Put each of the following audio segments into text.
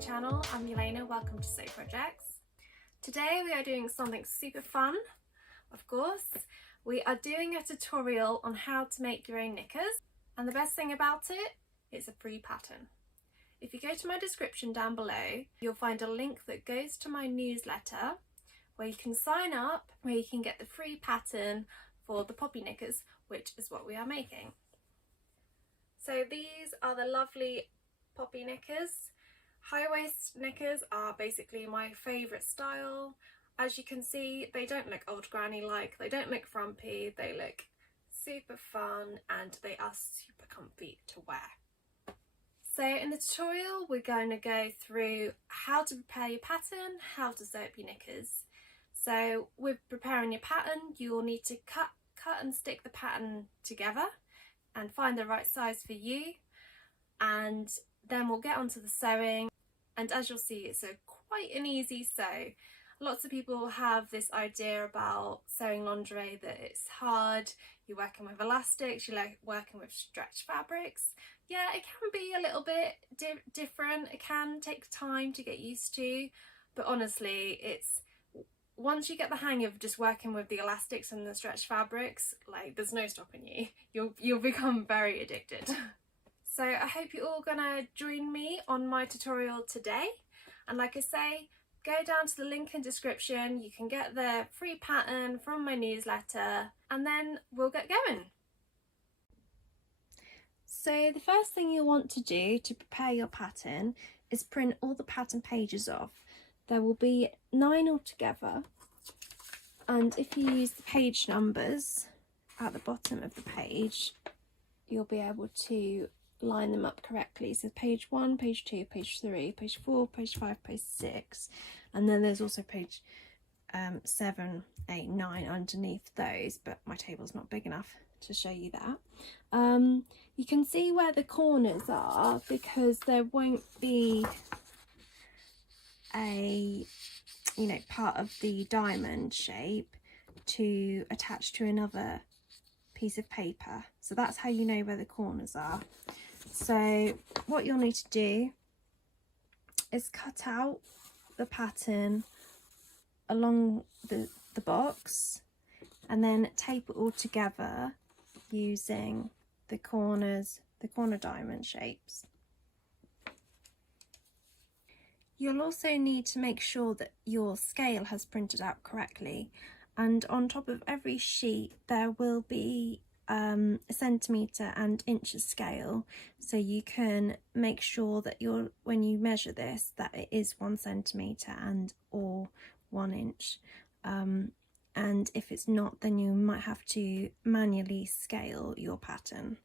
channel. I'm Elena, welcome to Sew Projects. Today we are doing something super fun, of course. We are doing a tutorial on how to make your own knickers, and the best thing about it, it's a free pattern. If you go to my description down below, you'll find a link that goes to my newsletter where you can sign up, where you can get the free pattern for the poppy knickers, which is what we are making. So these are the lovely poppy knickers. High waist knickers are basically my favourite style. As you can see, they don't look old granny like, they don't look frumpy, they look super fun and they are super comfy to wear. So in the tutorial we're going to go through how to prepare your pattern, how to sew up your knickers. So with preparing your pattern, you will need to cut and stick the pattern together and find the right size for you, and then we'll get onto the sewing. And as you'll see, it's quite an easy sew. Lots of people have this idea about sewing lingerie that it's hard, you're working with elastics, you're working with stretch fabrics. Yeah, it can be a little bit different, it can take time to get used to, but honestly, it's once you get the hang of just working with the elastics and the stretch fabrics, like there's no stopping you. You'll become very addicted. So I hope you're all gonna join me on my tutorial today. And like I say, go down to the link in description. You can get the free pattern from my newsletter and then we'll get going. So the first thing you'll want to do to prepare your pattern is print all the pattern pages off. There will be 9 altogether, and if you use the page numbers at the bottom of the page, you'll be able to line them up correctly. So page 1, page 2, page 3, page 4, page 5, page 6, and then there's also page 7, 8, 9 underneath those, but my table's not big enough to show you that. You can see where the corners are because there won't be a part of the diamond shape to attach to another piece of paper, so that's how you know where the corners are. So what you'll need to do is cut out the pattern along the box and then tape it all together using the corner diamond shapes. You'll also need to make sure that your scale has printed out correctly, and on top of every sheet there will be a centimetre and inches scale, so you can make sure that when you measure this that it is 1 centimetre and or 1 inch, and if it's not, then you might have to manually scale your pattern.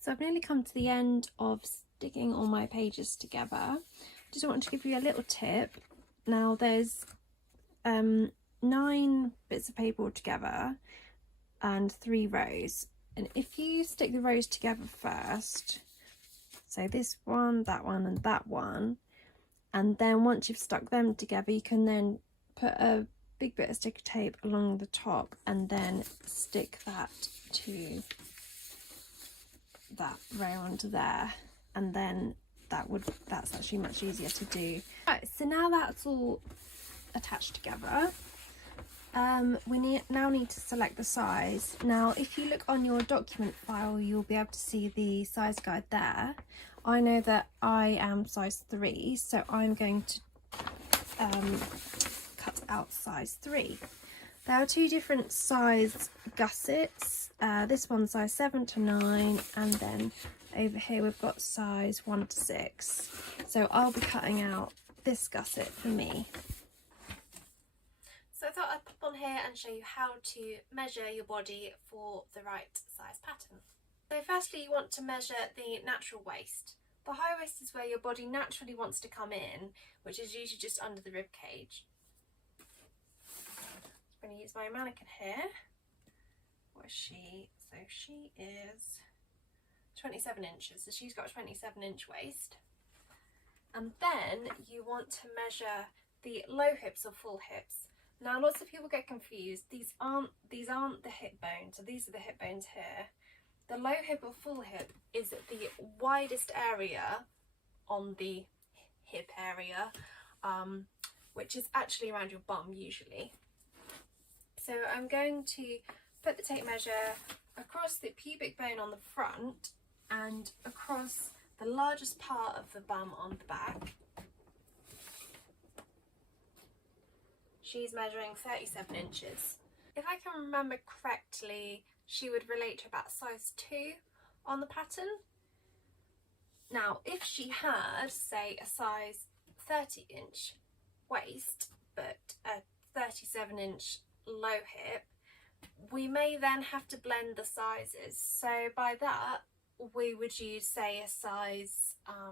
So I've nearly come to the end of sticking all my pages together. Just want to give you a little tip. Now there's 9 bits of paper all together and 3 rows. And if you stick the rows together first, so this one, that one and that one, and then once you've stuck them together, you can then put a big bit of sticker tape along the top and then stick that to that row onto there, and then that's actually much easier to do. Right, so now that's all attached together, we now need to select the size. Now if you look on your document file, you'll be able to see the size guide there. I know that I am size 3, so I'm going to cut out size 3. There are 2 different size gussets. This one's size 7 to 9, and then over here we've got size 1 to 6. So I'll be cutting out this gusset for me. So I thought I'd pop on here and show you how to measure your body for the right size pattern. So firstly, you want to measure the natural waist. The high waist is where your body naturally wants to come in, which is usually just under the rib cage. I'm going to use my mannequin here. What is she? So she is 27 inches, so she's got a 27-inch waist. And then you want to measure the low hips or full hips. Now lots of people get confused. These aren't the hip bones, so these are the hip bones here. The low hip or full hip is the widest area on the hip area, which is actually around your bum usually. So I'm going to put the tape measure across the pubic bone on the front and across the largest part of the bum on the back. She's measuring 37 inches. If I can remember correctly, she would relate to about size 2 on the pattern. Now, if she had, say, a size 30-inch waist, but a 37-inch low hip, we may then have to blend the sizes. So by that, we would use, say, a size, I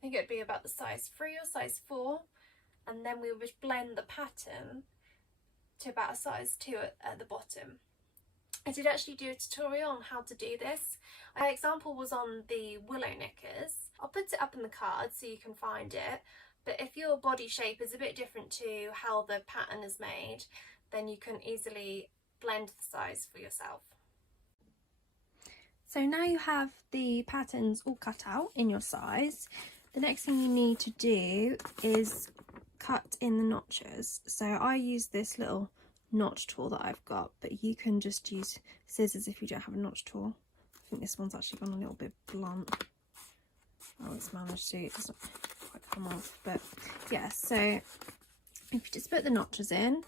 think it'd be about the size 3 or size 4, and then we would blend the pattern to about a size 2 at the bottom. I did actually do a tutorial on how to do this. An example was on the willow knickers. I'll put it up in the card so you can find it, but if your body shape is a bit different to how the pattern is made, then you can easily blend the size for yourself. So now you have the patterns all cut out in your size. The next thing you need to do is cut in the notches. So I use this little notch tool that I've got, but you can just use scissors if you don't have a notch tool. I think this one's actually gone a little bit blunt. Oh, it's managed to, it doesn't quite come off, but yeah, so if you just put the notches in,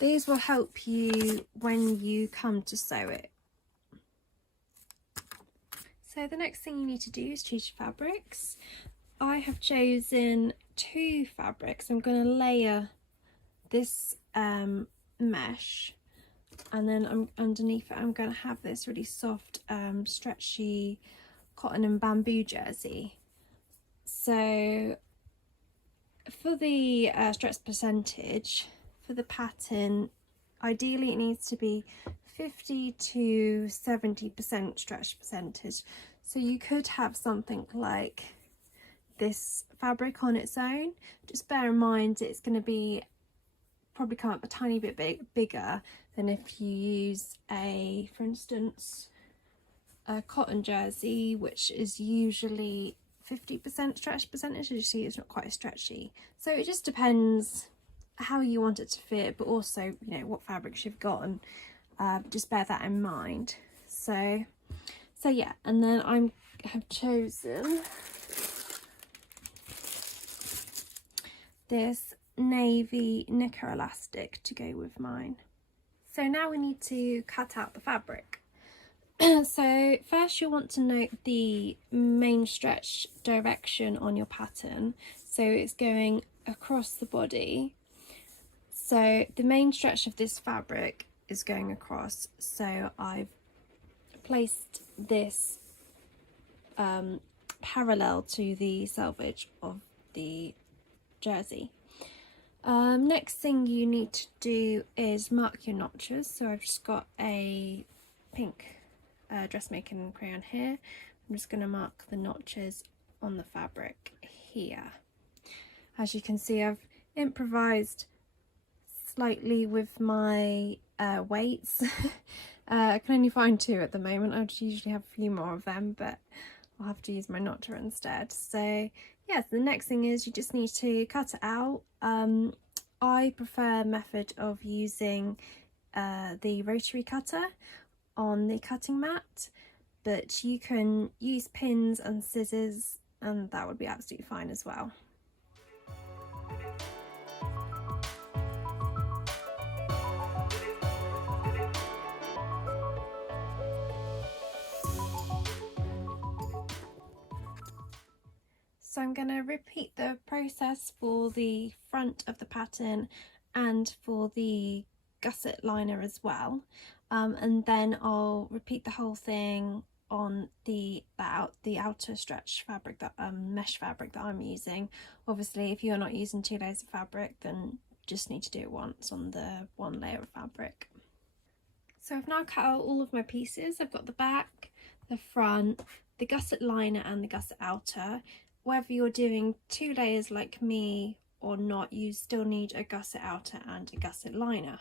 these will help you when you come to sew it. So the next thing you need to do is choose your fabrics. I have chosen 2 fabrics. I'm going to layer this mesh, and then underneath it I'm going to have this really soft stretchy cotton and bamboo jersey. So for the stretch percentage for the pattern, ideally it needs to be 50 to 70% stretch percentage. So you could have something like this fabric on its own. Just bear in mind it's going to be probably come up a tiny bit bigger than if you use a, for instance, a cotton jersey, which is usually 50% stretch percentage. As you see, it's not quite as stretchy. So it just depends how you want it to fit, but also, you know, what fabrics you've got, and just bear that in mind. So yeah, and then I have chosen this navy knicker elastic to go with mine. So now we need to cut out the fabric. So first you'll want to note the main stretch direction on your pattern. So it's going across the body. So the main stretch of this fabric is going across. So I've placed this parallel to the selvage of the jersey. Next thing you need to do is mark your notches. So I've just got a pink dressmaking crayon here. I'm just going to mark the notches on the fabric here. As you can see, I've improvised slightly with my weights. I can only find 2 at the moment. I usually have a few more of them, but I'll have to use my notcher instead. So yeah, so the next thing is you just need to cut it out. I prefer a method of using the rotary cutter on the cutting mat, but you can use pins and scissors and that would be absolutely fine as well. So I'm going to repeat the process for the front of the pattern and for the gusset liner as well, and then I'll repeat the whole thing on the outer stretch fabric, that mesh fabric that I'm using. Obviously if you're not using 2 layers of fabric, then just need to do it once on the one layer of fabric. So I've now cut out all of my pieces. I've got the back, the front, the gusset liner and the gusset outer. Whether you're doing 2 layers like me or not, you still need a gusset outer and a gusset liner.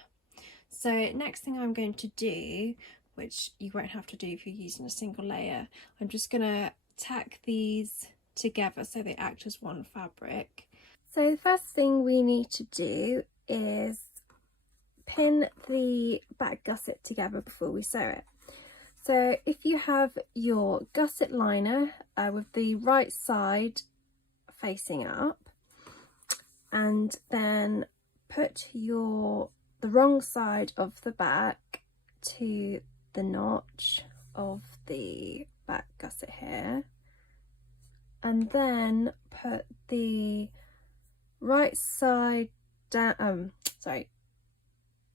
So next thing I'm going to do, which you won't have to do if you're using a single layer, I'm just going to tack these together so they act as one fabric. So the first thing we need to do is pin the back gusset together before we sew it. So if you have your gusset liner with the right side facing up, and then put the wrong side of the back to the notch of the back gusset here, and then put the right side down,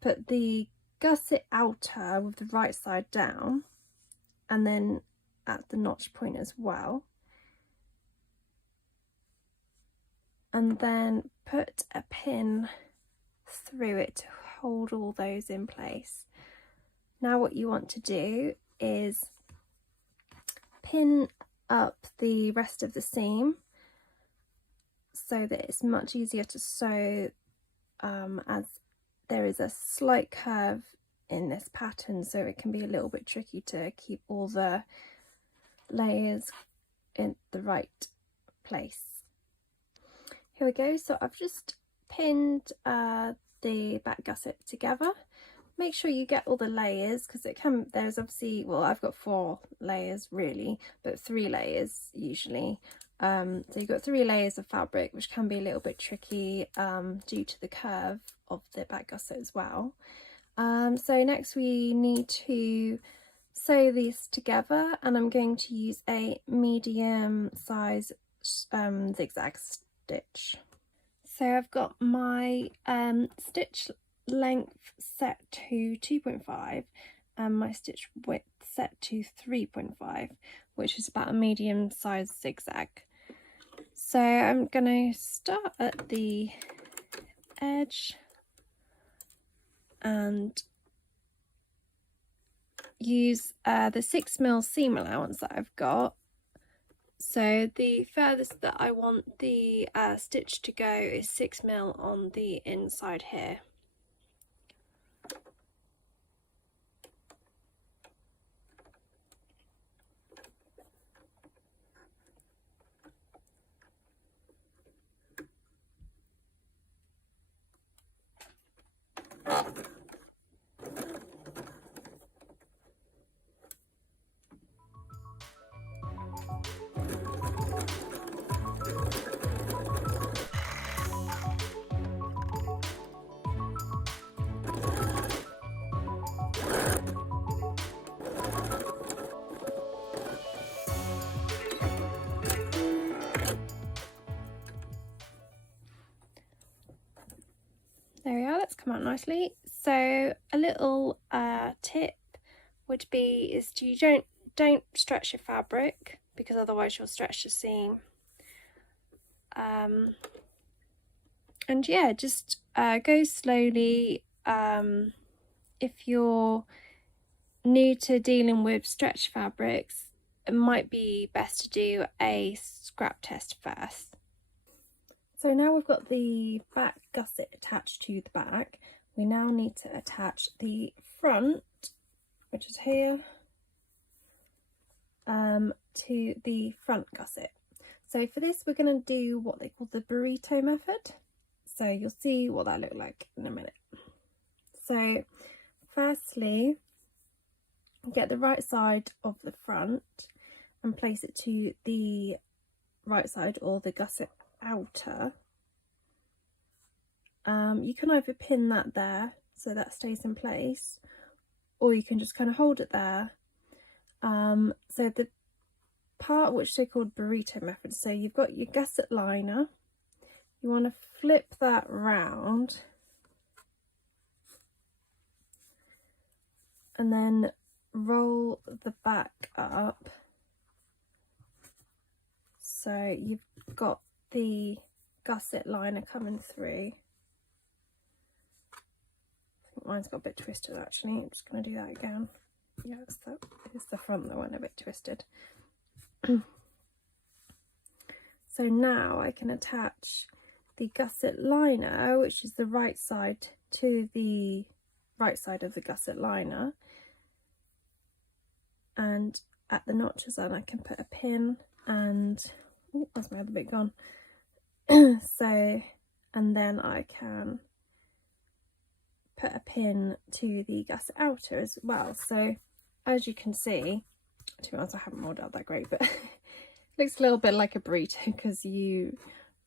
put the gusset outer with the right side down, and then at the notch point as well, and then put a pin through it to hold all those in place. Now what you want to do is pin up the rest of the seam so that it's much easier to sew, as there is a slight curve in this pattern, so it can be a little bit tricky to keep all the layers in the right place. Here we go. So I've just pinned the back gusset together. Make sure you get all the layers, because there's obviously, well, I've got 4 layers really, but 3 layers usually. So you've got 3 layers of fabric, which can be a little bit tricky due to the curve of the back gusset as well. So next we need to sew these together, and I'm going to use a medium size zigzag stitch. So I've got my stitch length set to 2.5 and my stitch width set to 3.5, which is about a medium size zigzag. So I'm going to start at the edge and use the 6mm seam allowance that I've got. So the furthest that I want the stitch to go is 6mm on the inside here. There we are, that's come out nicely. So a little tip would be is don't stretch your fabric, because otherwise you'll stretch the seam. And yeah, just go slowly. If you're new to dealing with stretch fabrics, it might be best to do a scrap test first. So now we've got the back gusset attached to the back, we now need to attach the front, which is here, to the front gusset. So for this we're going to do what they call the burrito method. So you'll see what that looks like in a minute. So firstly, get the right side of the front and place it to the right side, or the gusset outer. You can either pin that there so that stays in place, or you can just kind of hold it there. So the part which they called burrito method, so you've got your gusset liner, you want to flip that round and then roll the back up, so you've got the gusset liner coming through, think mine's got a bit twisted actually. I'm just going to do that again. Yeah, it's the front that went a bit twisted. So now I can attach the gusset liner, which is the right side, to the right side of the gusset liner, and at the notches end I can put a pin, and oh, that's my other bit gone. So, and then I can put a pin to the gusset outer as well. So as you can see, to be honest, I haven't rolled out that great, but looks a little bit like a burrito because you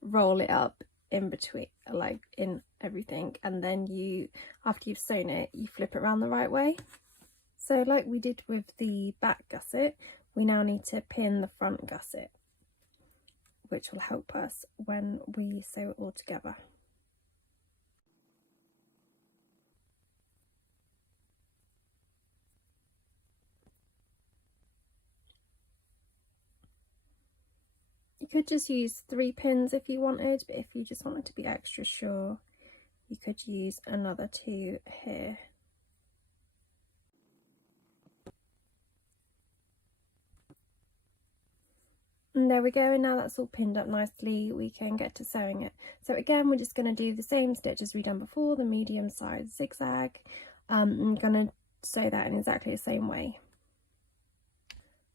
roll it up in between, like in everything, and then you, after you've sewn it, you flip it around the right way. So like we did with the back gusset, we now need to pin the front gusset, which will help us when we sew it all together. You could just use 3 pins if you wanted, but if you just wanted to be extra sure, you could use another 2 here. And there we go, and now that's all pinned up nicely, we can get to sewing it. So again, we're just going to do the same stitch as we done before, the medium size zigzag. I'm going to sew that in exactly the same way.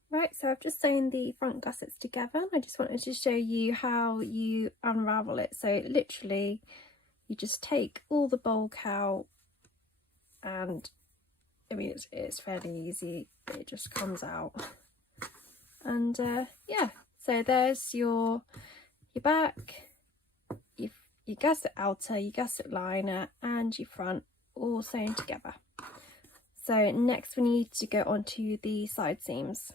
Right, so I've just sewn the front gussets together. I just wanted to show you how you unravel it. So literally, you just take all the bulk out, and I mean it's fairly easy. It just comes out, and yeah. So there's your back, your gusset outer, your gusset liner, and your front all sewn together. So next we need to go on to the side seams.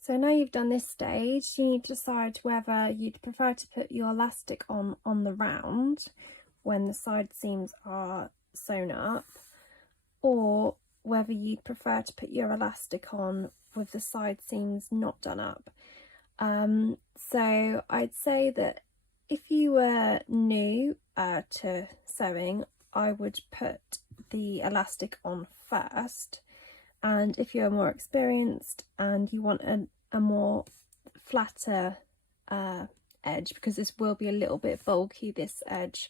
So now you've done this stage, you need to decide whether you'd prefer to put your elastic on the round when the side seams are sewn up, or whether you'd prefer to put your elastic on with the side seams not done up. So I'd say that if you were new to sewing, I would put the elastic on first. And if you're more experienced and you want a more flatter edge, because this will be a little bit bulky, this edge,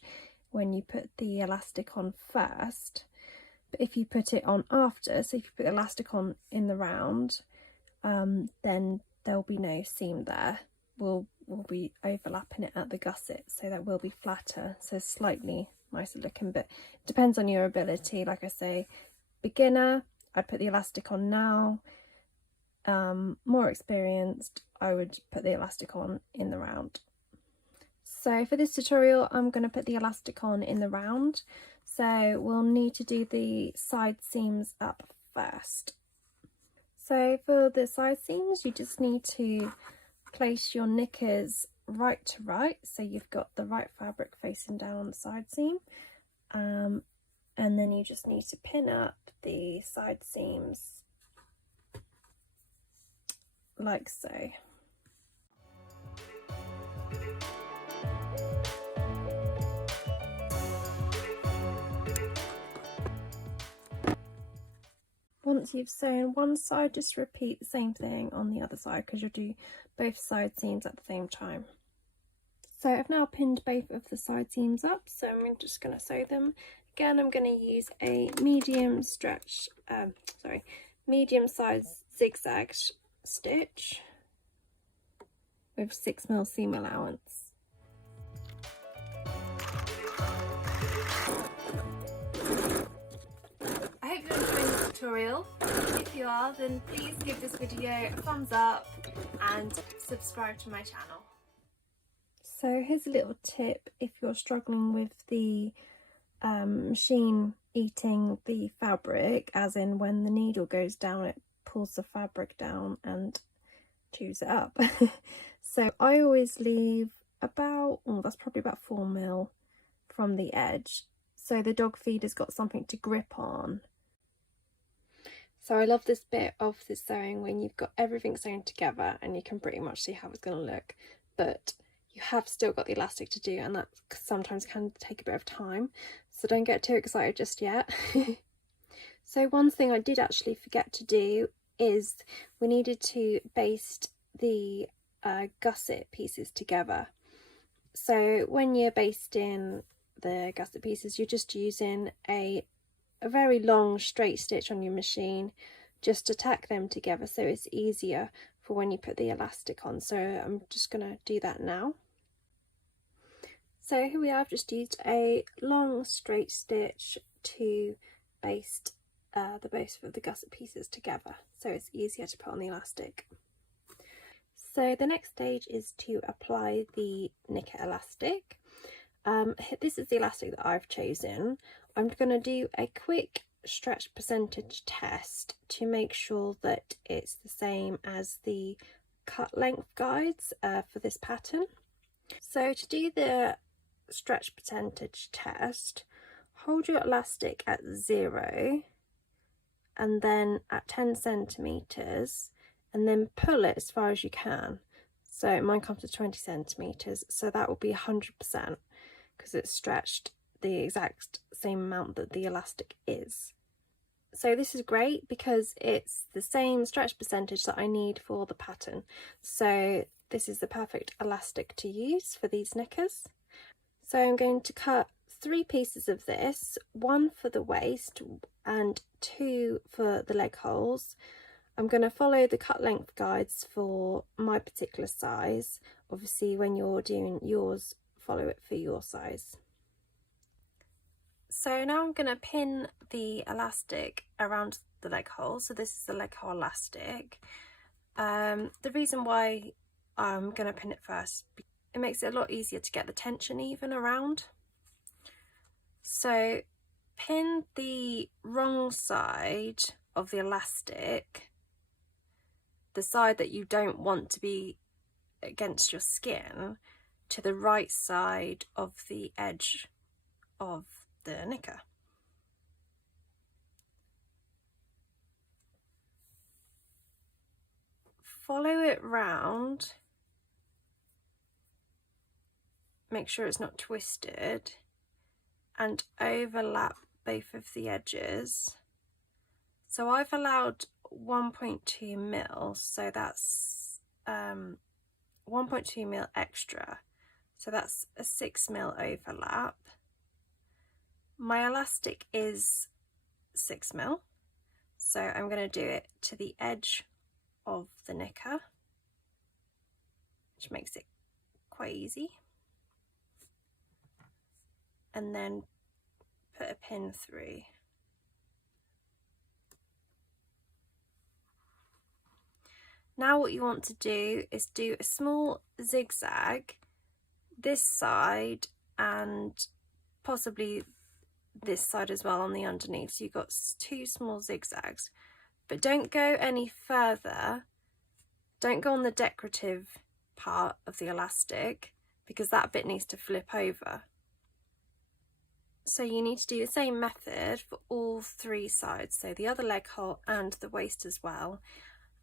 when you put the elastic on first. But if you put it on after, so if you put the elastic on in the round, then there'll be no seam there. We'll be overlapping it at the gusset, so that will be flatter, so slightly nicer looking, but it depends on your ability. Like I say, beginner, I'd put the elastic on now. More experienced, I would put the elastic on in the round. So for this tutorial, I'm going to put the elastic on in the round. So we'll need to do the side seams up first. So for the side seams, you just need to place your knickers right to right. So you've got the right fabric facing down on the side seam. And then you just need to pin up the side seams like so. Once you've sewn one side, just repeat the same thing on the other side, because you'll do both side seams at the same time. So I've now pinned both of the side seams up, so I'm just going to sew them. Again, I'm going to use a medium size zigzag stitch with 6mm seam allowance. I hope you're enjoying the tutorial. If you are, then please give this video a thumbs up and subscribe to my channel. So here's a little tip if you're struggling with the machine eating the fabric, as in when the needle goes down it pulls the fabric down and chews it up. So I always leave about, that's probably about 4mm from the edge, so the dog feeder's got something to grip on. So I love this bit of the sewing when you've got everything sewn together and you can pretty much see how it's going to look, but you have still got the elastic to do, and that sometimes can take a bit of time, so don't get too excited just yet. So one thing I did actually forget to do is we needed to baste the gusset pieces together. So when you're basting the gusset pieces, you're just using a very long straight stitch on your machine just to tack them together, so it's easier for when you put the elastic on. So I'm just going to do that now. So here we are, I've just used a long straight stitch to baste both of the gusset pieces together, so it's easier to put on the elastic. So the next stage is to apply the knicker elastic. This is the elastic that I've chosen. I'm going to do a quick stretch percentage test to make sure that it's the same as the cut length guides for this pattern. So to do the stretch percentage test, hold your elastic at 0 and then at 10 centimeters, and then pull it as far as you can. So mine comes to 20 centimeters, so that will be 100% because it's stretched the exact same amount that the elastic is. So this is great because it's the same stretch percentage that I need for the pattern. So this is the perfect elastic to use for these knickers. So I'm going to cut 3 pieces of this, 1 for the waist and 2 for the leg holes. I'm going to follow the cut length guides for my particular size. Obviously when you're doing yours, follow it for your size. So now I'm going to pin the elastic around the leg hole. So this is the leg hole elastic. The reason why I'm going to pin it first, it makes it a lot easier to get the tension even around. So pin the wrong side of the elastic, the side that you don't want to be against your skin, to the right side of the edge of the knicker. Follow it round, make sure it's not twisted, and overlap both of the edges. So I've allowed 1.2 mil, so that's 1.2 mil extra, so that's a 6 mil overlap. My elastic is 6 mil, so I'm going to do it to the edge of the knicker, which makes it quite easy, and then put a pin through. Now what you want to do is do a small zigzag this side and possibly this side as well on the underneath, so you've got 2 small zigzags, but don't go any further. Don't go on the decorative part of the elastic because that bit needs to flip over. So you need to do the same method for all 3 sides, so the other leg hole and the waist as well.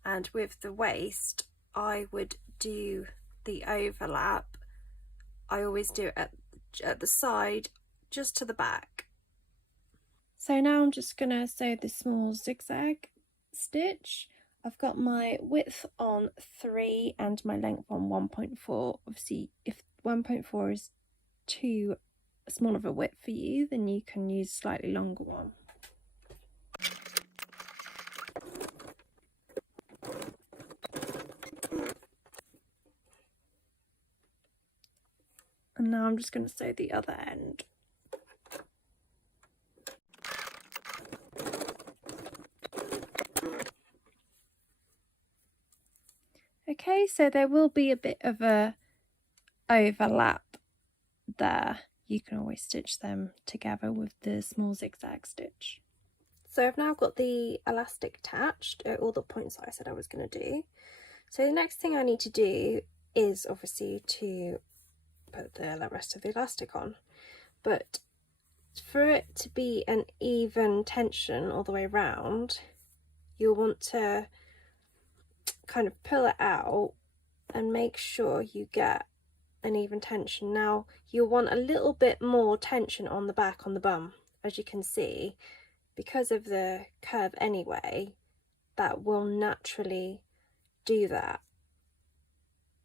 And with the waist, I would do the overlap. I always do it at the side, just to the back. So now I'm just going to sew the small zigzag stitch. I've got my width on 3 and my length on 1.4. Obviously, if 1.4 is too small of a width for you, then you can use a slightly longer one. And now I'm just going to sew the other end. Okay, so there will be a bit of a overlap there. You can always stitch them together with the small zigzag stitch. So I've now got the elastic attached at all the points that I said I was going to do. So the next thing I need to do is obviously to put the rest of the elastic on, but for it to be an even tension all the way around, you'll want to kind of pull it out and make sure you get an even tension. Now you'll want a little bit more tension on the back, on the bum, as you can see, because of the curve anyway, that will naturally do that.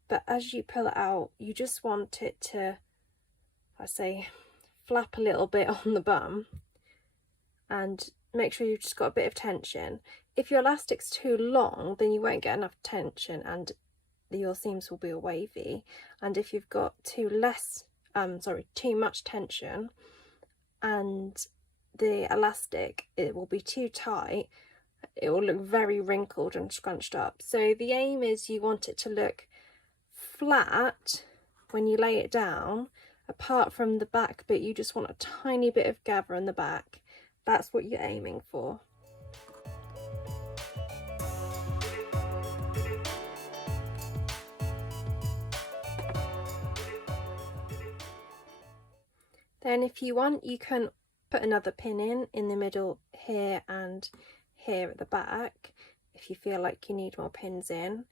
But as you pull it out, you just want it to, I say, flap a little bit on the bum, and make sure you've just got a bit of tension. If your elastic's too long, then you won't get enough tension and your seams will be all wavy. And if you've got too much tension and the elastic, it will be too tight, it will look very wrinkled and scrunched up. So the aim is you want it to look flat when you lay it down, apart from the back bit. You just want a tiny bit of gather in the back. That's what you're aiming for. Then if you want, you can put another pin in the middle here and here at the back if you feel like you need more pins in.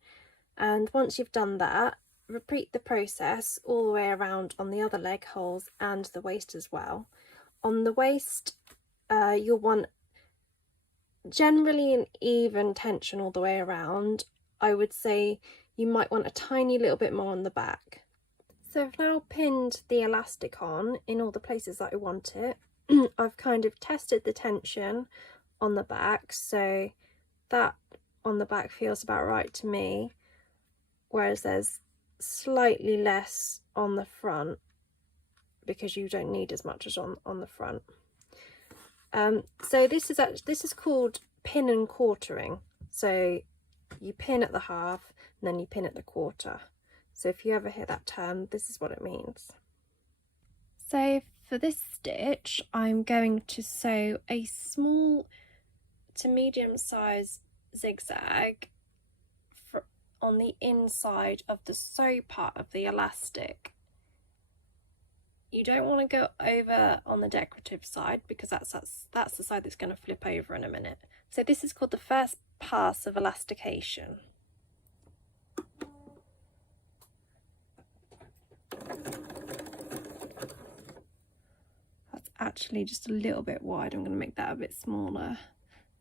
And once you've done that, repeat the process all the way around on the other leg holes and the waist as well. On the waist, you'll want generally an even tension all the way around. I would say you might want a tiny little bit more on the back. So I've now pinned the elastic on in all the places that I want it. I've kind of tested the tension on the back, so that on the back feels about right to me, whereas there's slightly less on the front because you don't need as much as on the front. So this is called pin and quartering. So you pin at the half and then you pin at the quarter. So if you ever hear that term, this is what it means. So for this stitch, I'm going to sew a small to medium size zigzag on the inside of the sew part of the elastic. You don't want to go over on the decorative side because that's the side that's going to flip over in a minute. So this is called the first pass of elastication. That's actually just a little bit wide. I'm going to make that a bit smaller.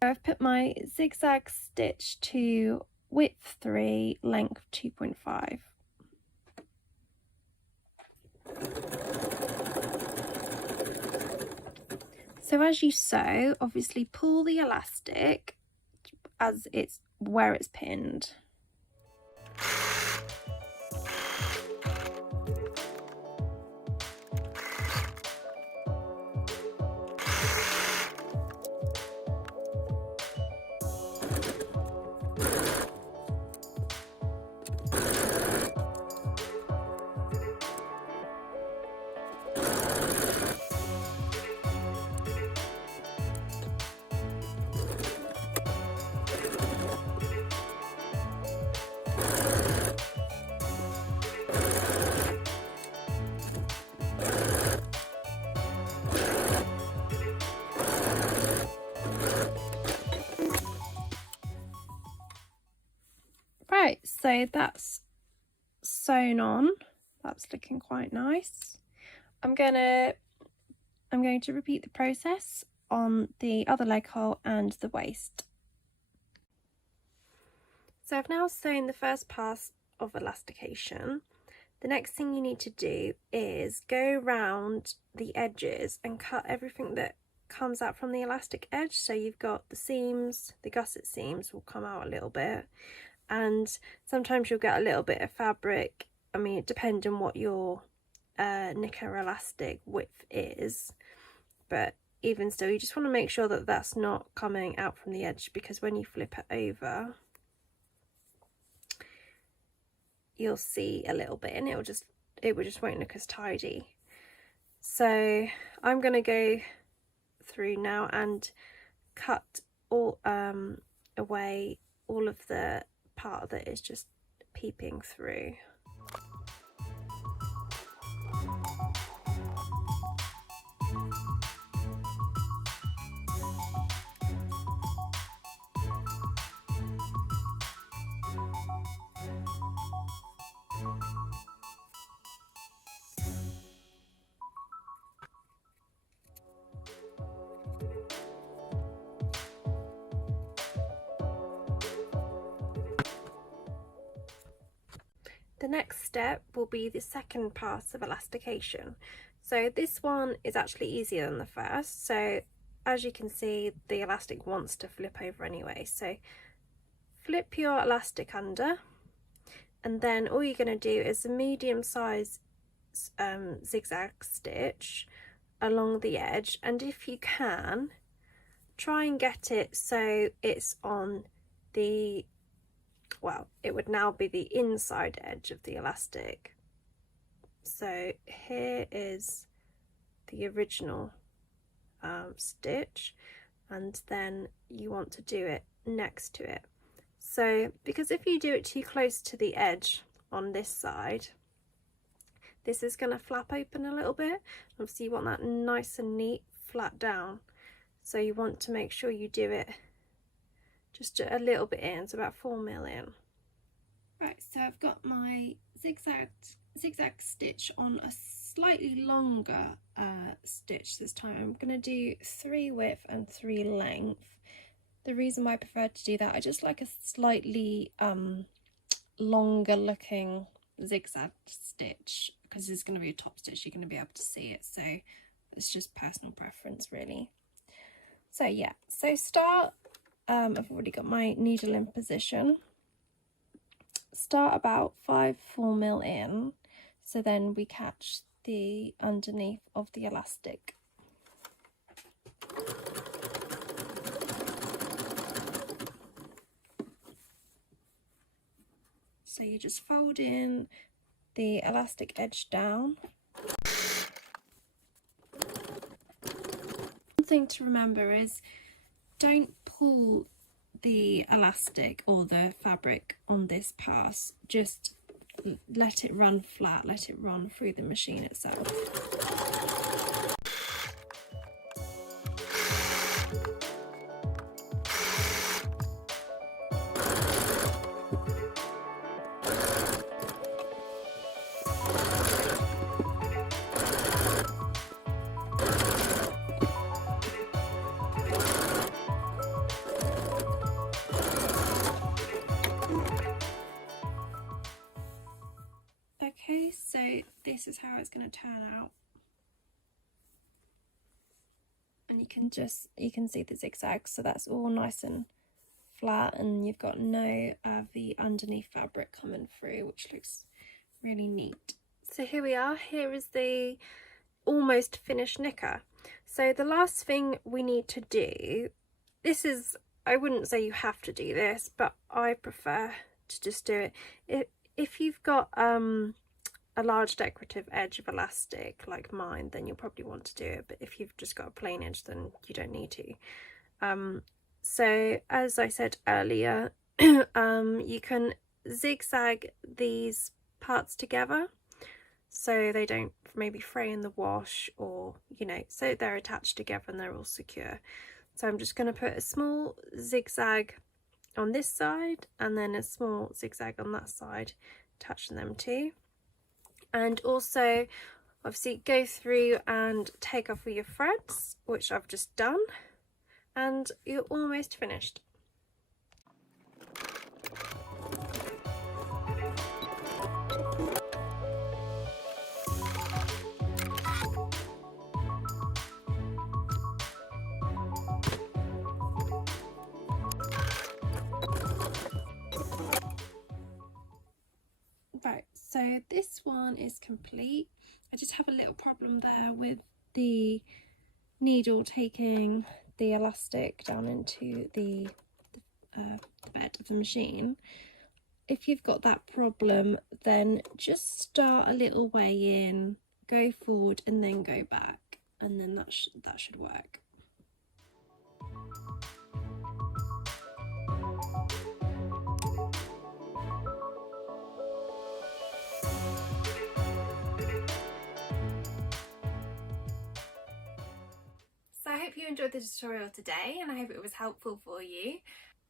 So I've put my zigzag stitch to width 3, length 2.5. So as you sew, obviously pull the elastic as it's where it's pinned. Right, so that's sewn on. That's looking quite nice. I'm going to repeat the process on the other leg hole and the waist. So I've now sewn the first pass of elastication. The next thing you need to do is go round the edges and cut everything that comes out from the elastic edge. So you've got the seams, the gusset seams will come out a little bit, and sometimes you'll get a little bit of fabric. I mean, it depends on what your knicker elastic width is, but even still, you just want to make sure that that's not coming out from the edge, because when you flip it over, you'll see a little bit and it just won't look as tidy. So I'm going to go through now and cut all away all of the part that is just peeping through. The next step will be the second pass of elastication. So this one is actually easier than the first. So as you can see, the elastic wants to flip over anyway. So flip your elastic under, and then all you're going to do is a medium size zigzag stitch along the edge, and if you can, try and get it so it's on the, well, it would now be the inside edge of the elastic. So here is the original stitch, and then you want to do it next to it. So because if you do it too close to the edge on this side, this is going to flap open a little bit. Obviously you want that nice and neat flat down, so you want to make sure you do it just a little bit in, so about 4mm in. Right, so I've got my zigzag stitch on a slightly longer stitch this time. I'm going to do 3 width and 3 length. The reason why I prefer to do that, I just like a slightly longer looking zigzag stitch, because it's going to be a top stitch, you're going to be able to see it, so it's just personal preference really. So yeah, so start, I've already got my needle in position, start about 4mm in, so then we catch the underneath of the elastic. So you just fold in the elastic edge down. One thing to remember is don't pull the elastic or the fabric on this pass, just let it run flat, let it run through the machine itself. Okay, so this is how it's going to turn out, and you can see the zigzags, so that's all nice and flat, and you've got no the underneath fabric coming through, which looks really neat. So here we are, here is the almost finished knicker. So the last thing we need to do, this is, I wouldn't say you have to do this, but I prefer to just do it. If you've got a large decorative edge of elastic like mine, then you'll probably want to do it, but if you've just got a plain edge, then you don't need to. So as I said earlier, you can zigzag these parts together so they don't maybe fray in the wash, or so they're attached together and they're all secure. So I'm just going to put a small zigzag on this side and then a small zigzag on that side, attaching them too. And also obviously go through and take off all your threads, which I've just done, and you're almost finished. Right, so this one is complete. I just have a little problem there with the needle taking the elastic down into the bed of the machine. If you've got that problem, then just start a little way in, go forward and then go back, and then that should work. So I hope you enjoyed the tutorial today, and I hope it was helpful for you.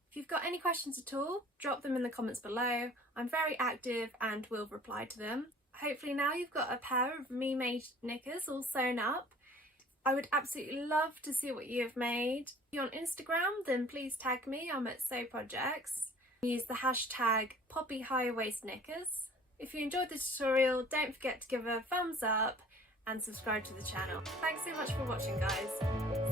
If you've got any questions at all, drop them in the comments below. I'm very active and will reply to them. Hopefully now you've got a pair of me-made knickers all sewn up. I would absolutely love to see what you have made. If you're on Instagram, then please tag me. I'm at SewProjects. Use the hashtag Poppy High Waist Knickers. If you enjoyed this tutorial, don't forget to give it a thumbs up and subscribe to the channel. Thanks so much for watching, guys.